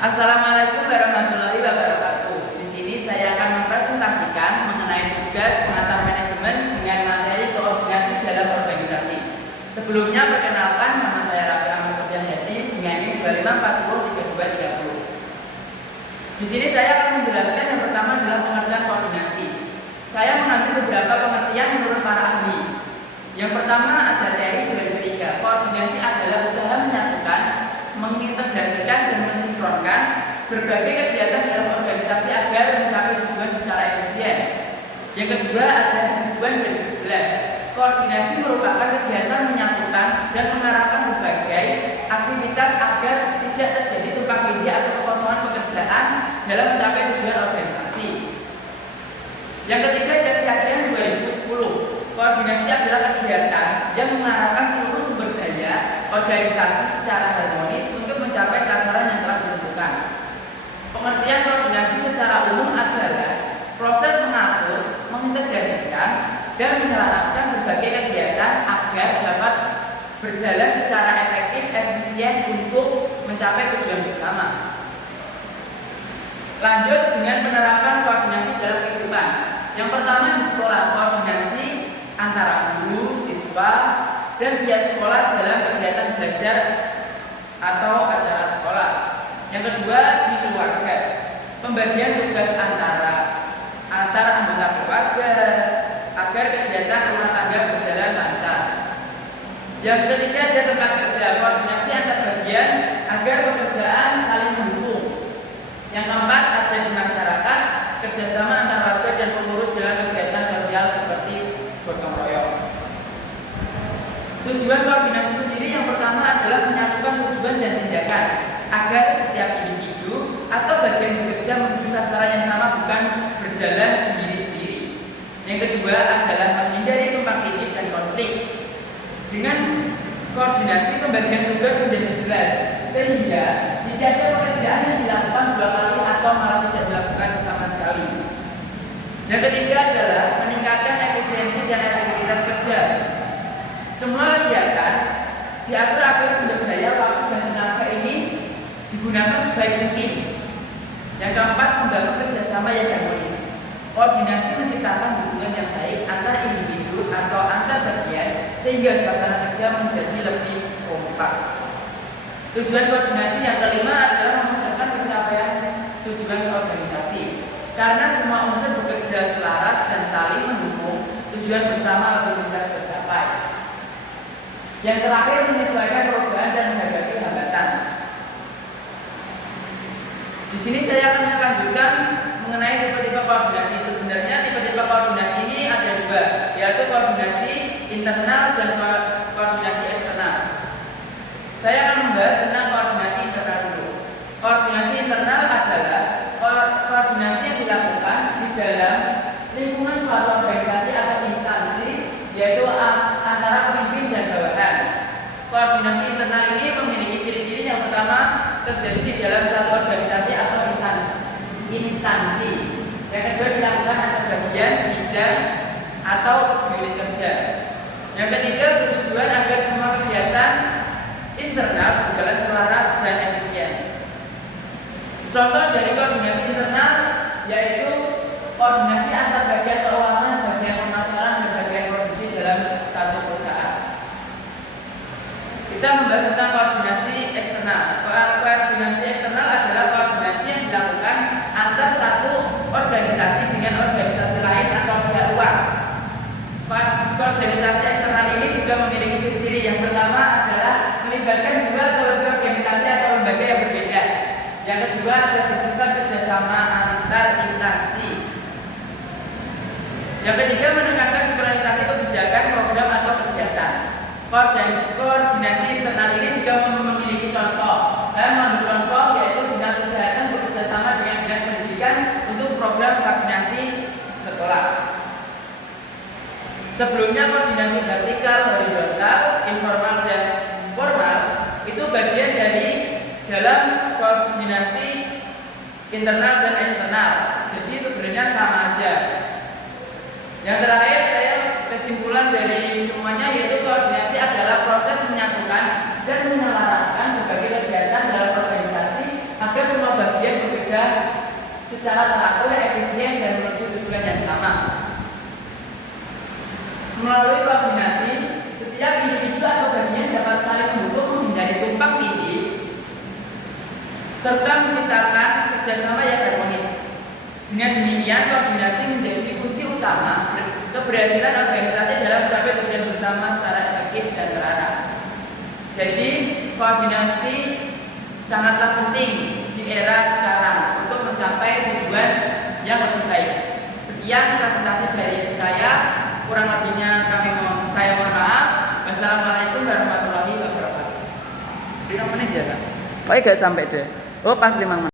Assalamualaikum warahmatullahi wabarakatuh. Di sini saya akan mempresentasikan mengenai tugas pengantar manajemen dengan materi koordinasi dalam organisasi. Sebelumnya perkenalkan, nama saya Raffi Ahmad Sofyan Hadi dengan NIM 25403230. Di sini saya akan menjelaskan yang pertama adalah pengertian koordinasi. Saya mengambil beberapa pengertian menurut para ahli. Yang pertama ada Terry 2003. Koordinasi adalah usaha menyatukan, mengintegrasikan dan mensinkronkan berbagai kegiatan dalam organisasi agar mencapai tujuan secara efisien. Yang kedua ada Hasibuan 2011. Koordinasi merupakan kegiatan menyatukan dan mengarahkan berbagai aktivitas agar tidak terjadi tumpang tindih atau kekosongan pekerjaan dalam mencapai tujuan organisasi. Yang ketiga ada Siagian 2010. Koordinasi adalah kegiatan yang mengarahkan seluruh sumber daya organisasi secara harmonis untuk mencapai sasaran yang telah ditentukan. Pengertian koordinasi secara umum adalah proses mengatur, mengintegrasikan, dan menyelaraskan berbagai kegiatan agar dapat berjalan secara efektif, efisien untuk mencapai tujuan bersama. Lanjut dengan penerapan koordinasi dalam kehidupan. Yang pertama di sekolah, koordinasi antara guru, siswa, dan pihak sekolah dalam kegiatan belajar atau acara sekolah. Yang kedua di keluarga, pembagian tugas antara anggota keluarga agar kegiatan rumah tangga berjalan lancar. Yang ketiga ada tempat kerja, koordinasi antar bagian agar pekerjaan saling mendukung. Yang keempat ada di masyarakat, kerjasama antar warga dan pengurus dalam kegiatan sosial seperti gotong royong. Tujuan koordinasi sendiri yang pertama adalah menyatukan tujuan dan tindakan agar setiap individu atau bagian bekerja menuju sasaran yang sama, bukan berjalan sendiri-sendiri. Yang kedua adalah menghindari tumpang tindih dan konflik. Dengan koordinasi pembagian tugas menjadi jelas sehingga tidak ada pekerjaan yang dilakukan dua kali atau malah tidak dilakukan sama sekali. Yang ketiga adalah meningkatkan efisiensi dan efektivitas kerja. Semua kegiatan diatur agar sumber daya, waktu, dan tenaga ini digunakan sebaik mungkin. Yang keempat, membangun kerjasama yang harmonis. Koordinasi menciptakan hubungan yang baik antar individu atau antar bagian sehingga suasana kerja menjadi lebih kompak. Tujuan koordinasi yang kelima adalah memudahkan pencapaian tujuan organisasi. Karena semua unsur bekerja selaras dan saling mendukung, tujuan bersama lebih mudah tercapai. Yang terakhir, menyesuaikan perubahan dan menghadapi hambatan. Di sini saya akan melanjutkan mengenai tipe-tipe koordinasi. Sebenarnya tipe-tipe koordinasi ini ada dua, yaitu koordinasi internal dan koordinasi eksternal. Saya akan membahas tentang koordinasi internal dulu. Koordinasi internal adalah koordinasi yang dilakukan di dalam lingkungan suatu organisasi atau instansi, yaitu antara pemimpin dan bawahan. Koordinasi internal ini memiliki ciri-ciri. Yang pertama, terjadi di dalam satu organisasi atau instansi. Yang kedua, dilakukan antar bagian, bidang, atau unit kerja. Yang ketiga, bertujuan agar semua kegiatan internal berjalan selaras dan efisien. Contoh dari koordinasi internal yaitu koordinasi antar bagian keuangan, bagian pemasaran, dan bagian produksi dalam satu perusahaan. Kita membahas tentang koordinasi eksternal. Koordinasi eksternal adalah koordinasi yang dilakukan antar satu organisasi dengan organisasi lain atau pihak luar. Koordinasi eksternal ini juga memiliki ciri-ciri. Yang pertama adalah melibatkan dua atau lebih organisasi atau lembaga yang berbeda. Yang kedua adalah bersifat kerjasama antar instansi. Yang ketiga, menekankan sinkronisasi kebijakan, program, atau kegiatan. Koordinasi eksternal ini juga memiliki contoh. Saya mengambil contoh yaitu Dinas Kesehatan bekerjasama dengan Dinas Pendidikan untuk program vaksinasi sekolah. Sebelumnya koordinasi vertikal, horizontal, informal, dan formal itu bagian dari dalam koordinasi internal dan eksternal. Jadi sebenarnya sama aja. Yang terakhir, saya kesimpulan dari semuanya yaitu koordinasi adalah proses menyatukan dan menyelaraskan berbagai kegiatan dalam organisasi agar semua secara teratur, efisien, dan menuju tujuan yang sama. Melalui koordinasi, setiap individu atau bagian dapat saling mendukung menghindari tumpang tindih serta menciptakan kerjasama yang harmonis. Dengan demikian, koordinasi menjadi kunci utama keberhasilan organisasi dalam mencapai tujuan bersama secara efektif dan terarah. Jadi, koordinasi sangatlah penting di era sekarang untuk mencapai tujuan yang lebih baik. Sekian presentasi dari saya, kurang lebihnya saya mohon maaf. Wassalamualaikum warahmatullahi wabarakatuh. 5 menit ya, Kak? Oh, gak sampai deh. Oh, pas 5 menit.